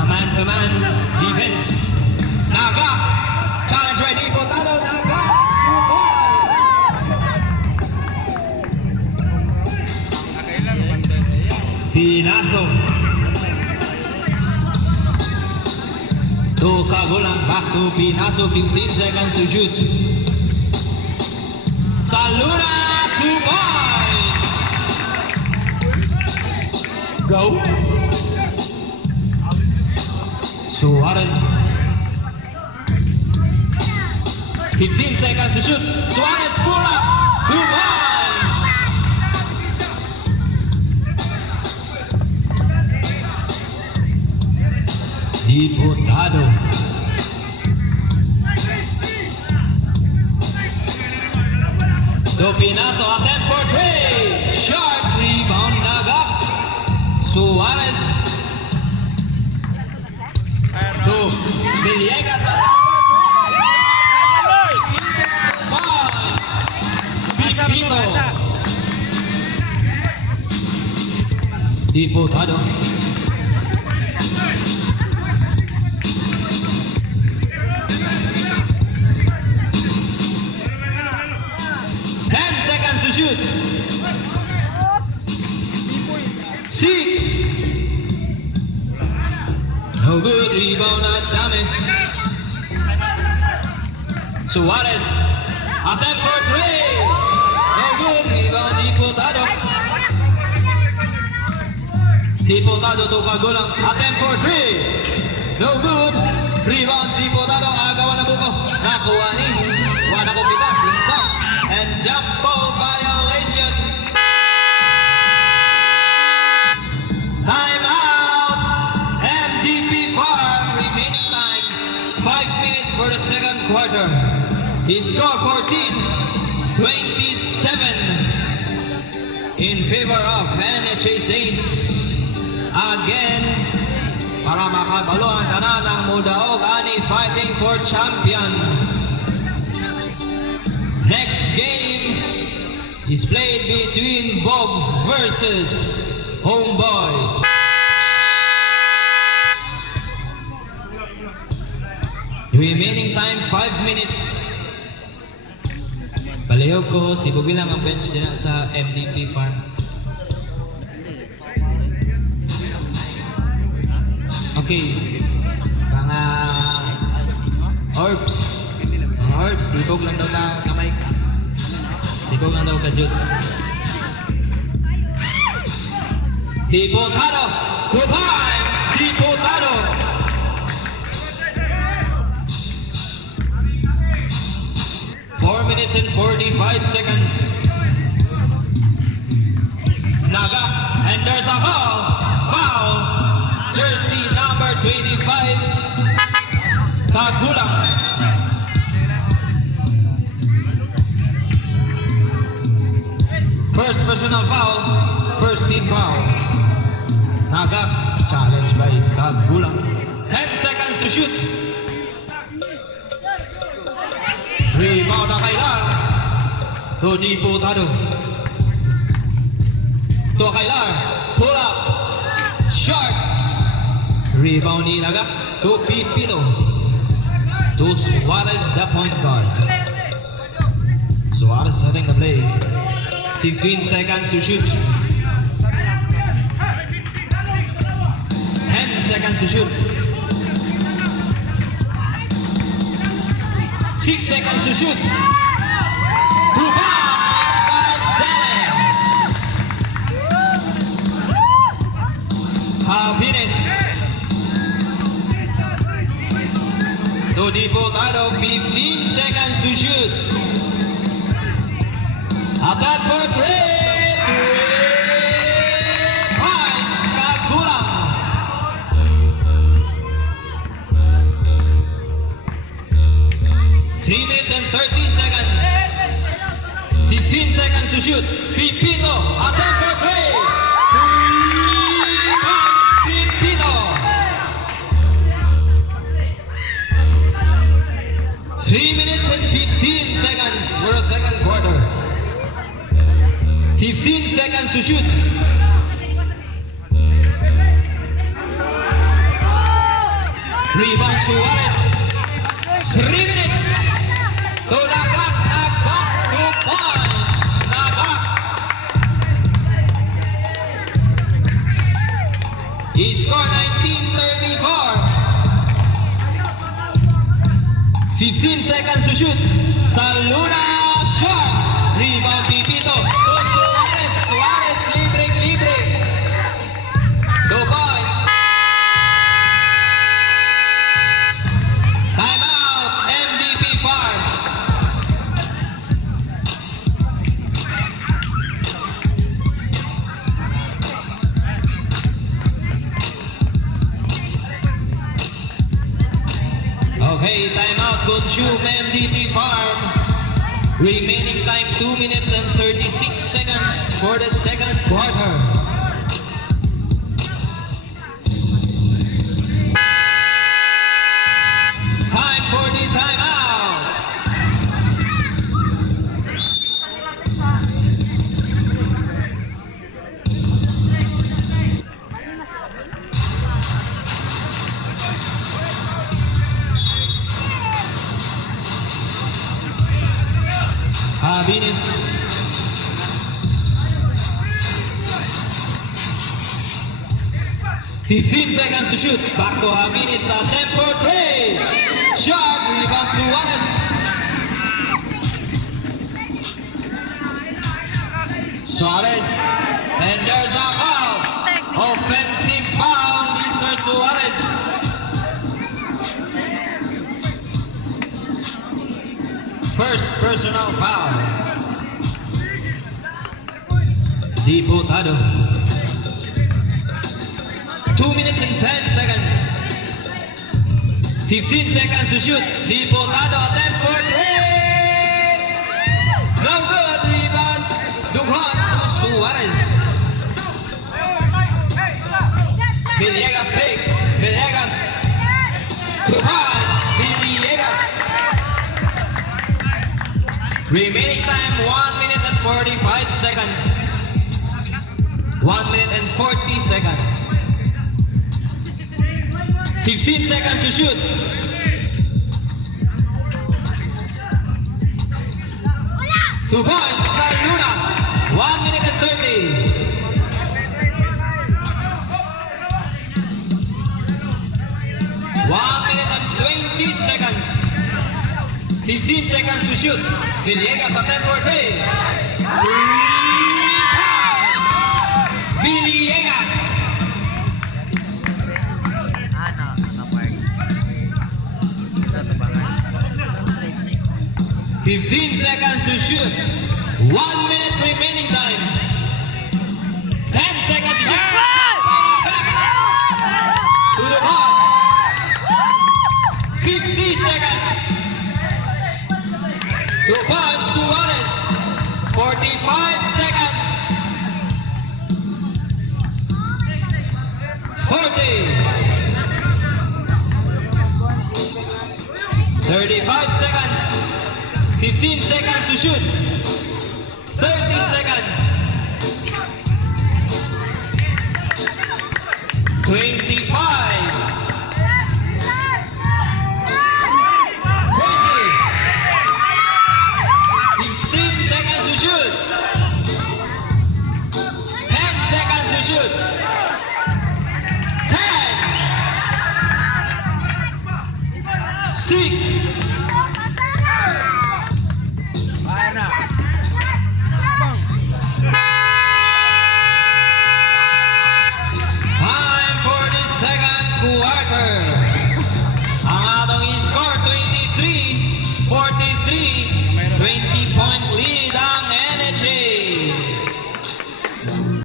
sa man-to-man defense. Naga, challenge by Dipo Tado, Naga. Pinaso. To Kagulang, back to Pinaso, 15 seconds to shoot. Saluna, 2 points. Go. Suarez. 15 seconds to shoot. Suarez pull up, 2 points. Diputado. To Pinaso, attempt for 3. Sharp rebound, Naga. Suarez. To Villegas. Pipino. Diputado. Shoot. 6. No good, rebound at Dame. Suarez. Attempt for 3. No good, rebound Diputado. Diputado to Kagulang. Attempt for 3. No good, rebound Diputado. Agawan na buko. Nakuha ni. Wala ko kita. Inside. And jump ball violation. Time out. MDP Farm. Remaining time 5 minutes for the second quarter. He scored 14-27 in favor of NHA Saints. Again, para makabalo ang tanan ng Mudaog ani fighting for champion. Next game is played between Bobs versus Homeboys. Remaining time 5 minutes. Palihog ko, si Bugi lang ang bench din sa MDP Farm. Okay, mga Orbs. Orbs, sibog lang daw na kamay. Sibog lang daw ka, Jude. Diputado, 2 points. Diputado. Four minutes and 45 seconds. Naga, and there's a foul. Foul. Jersey number 25. Kagulang. First personal foul, first team foul. Naga, challenge by Kagulang. 10 seconds to shoot. Rebound na kailan. To Diputado. To kailan. Pull up. Sharp. Rebound ni Naga. To Pipino. To Suarez, the point guard. Suarez setting the play. 15 seconds to shoot. 10 seconds to shoot. 6 seconds to shoot. 2 points. Happiness. To Diputado, 15 seconds to shoot. Attack for 3 points. Kagulang. Three minutes and 30 seconds. 15 seconds to shoot. Pipino. Attack for 3 points. Pipino. 3 minutes and 15 seconds for the second quarter. 15 seconds to shoot. Rebound Suarez. 3 minutes. To Nagak. Nagak 2 points. Nagak. He scored 19-34. 15 seconds to shoot. Saluna shot. Rebound Pipito. To Suarez. Suarez libre. 2 points. Timeout. MVP Farm. Okay, timeout. Consume MVP Farm. Remaining time 2 minutes and 36 seconds for the second quarter. Time for the timeout. Habinis. "15 seconds to shoot. Back to Habinis. Attempt for 3. Shot. Rebound Suarez. Suarez. And there's a foul. Offensive foul, Mr. Suarez. First personal foul. Diputado. 2 minutes and 10 seconds. 15 seconds to shoot. Diputado attempt for 3. No good. Rebound. Dughan to Suarez. Villegas fake. Villegas. Surprise. Villegas. Remaining time 1 minute and 45 seconds. 1 minute and 40 seconds. 15 seconds to shoot. Two points, Saluna. 1 minute and 30. One minute and 20 seconds. 15 seconds to shoot. Villegas attempt for 3. Villegas. 15 seconds to shoot. 1 minute remaining time. 10 seconds to shoot. To the ball. 50 seconds. 2 points, Suarez. 45 seconds. 40. 35 seconds. 15 seconds to shoot. 30 seconds. 25. 20. 15 seconds to shoot. 10 seconds to shoot. 10. 6. Time for the second quarter.